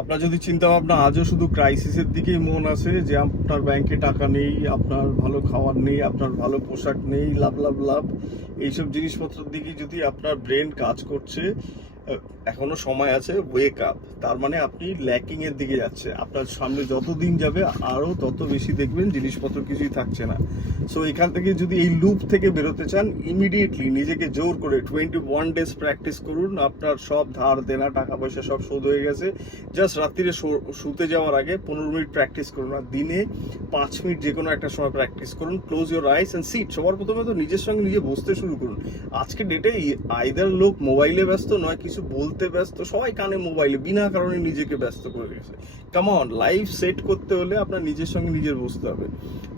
আপনার যদি চিন্তা ভাবনা আজও শুধু ক্রাইসিসের দিকেই মন আছে, যে আপনার ব্যাংকে টাকা নেই, আপনার ভালো খাবার নেই, আপনার ভালো পোশাক নেই, লাভ লাভ লাভ, এইসব জিনিসপত্রের দিকে যদি আপনার ব্রেন কাজ করছে, এখনো সময় আছে, ওয়েক আপ। তার মানে আপনি ল্যাকিং এর দিকে যাচ্ছে। আপনার সামনে যত দিন যাবে আরো তত বেশি দেখবেন জিনিসপত্র কিছুই থাকছে না। সো এখান থেকে যদি এই লুপ থেকে বেরোতে চান, ইমিডিয়েটলি নিজেকে জোর করে 21 ডেজ প্র্যাকটিস করুন। আপনার সব ধার দেনা টাকা পয়সা সব শোধ হয়ে গেছে। জাস্ট রাত্রিরে শুতে যাওয়ার আগে 15 মিনিট প্র্যাকটিস করুন, আর দিনে 5 মিনিট যে কোনো একটা সময় প্র্যাকটিস করুন। Close your eyes and sit. সবার প্রথমে তো নিজের সঙ্গে নিজে বসতে শুরু করুন। আজকে ডেটে আইদার লোক মোবাইলে ব্যস্ত, নয় কিছু বলতে ব্যস্ত, সবাই কানে মোবাইলে বিনা কারণে নিজেকে ব্যস্ত করে রেখেছে। কাম অন, লাইফ সেট করতে হলে আপনার নিজের সঙ্গে নিজের বসতে হবে।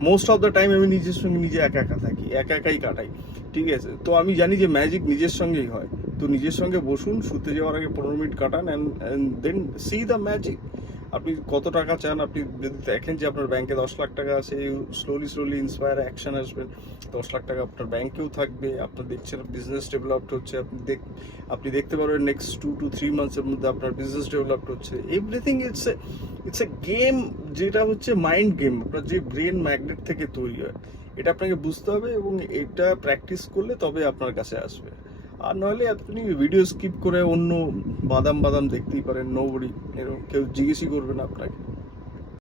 মোস্ট অফ দ্য টাইম আমি নিজের সঙ্গে নিজে একা একা থাকি, একা একাই কাটাই, ঠিক আছে? তো আমি জানি যে ম্যাজিক নিজের সঙ্গেই হয়। তো নিজের সঙ্গে বসুন, শুতে যাওয়ার আগে 15 মিনিট কাটান, and then see the magic. আপনি কত টাকা চান, আপনি যদি দেখেন যে আপনার ব্যাংকে 10 লাখ টাকা আছে, স্লোলি ইন্সপায়ার অ্যাকশন আসবেন। 10 লাখ টাকা আপনার ব্যাংকেও থাকবে, আপনার দেখছেন বিজনেস ডেভেলপড হচ্ছে, আপনি দেখতে পারবেন নেক্সট 2 to 3 মান্থসের মধ্যে আপনার বিজনেস ডেভেলপড হচ্ছে। এভরিথিং ইটস এ গেম, যেটা হচ্ছে মাইন্ড গেম। আপনার যে ব্রেন ম্যাগনেট থেকে তৈরি হয়, এটা আপনাকে বুঝতে হবে, এবং এটা প্র্যাকটিস করলে তবে আপনার কাছে আসবে। আর নইলে আপনি ভিডিও স্কিপ করে অন্য বাদাম বাদাম দেখতেই পারেন, নোবডি, এরকম কেউ জিজ্ঞেসই করবে না আপনাকে।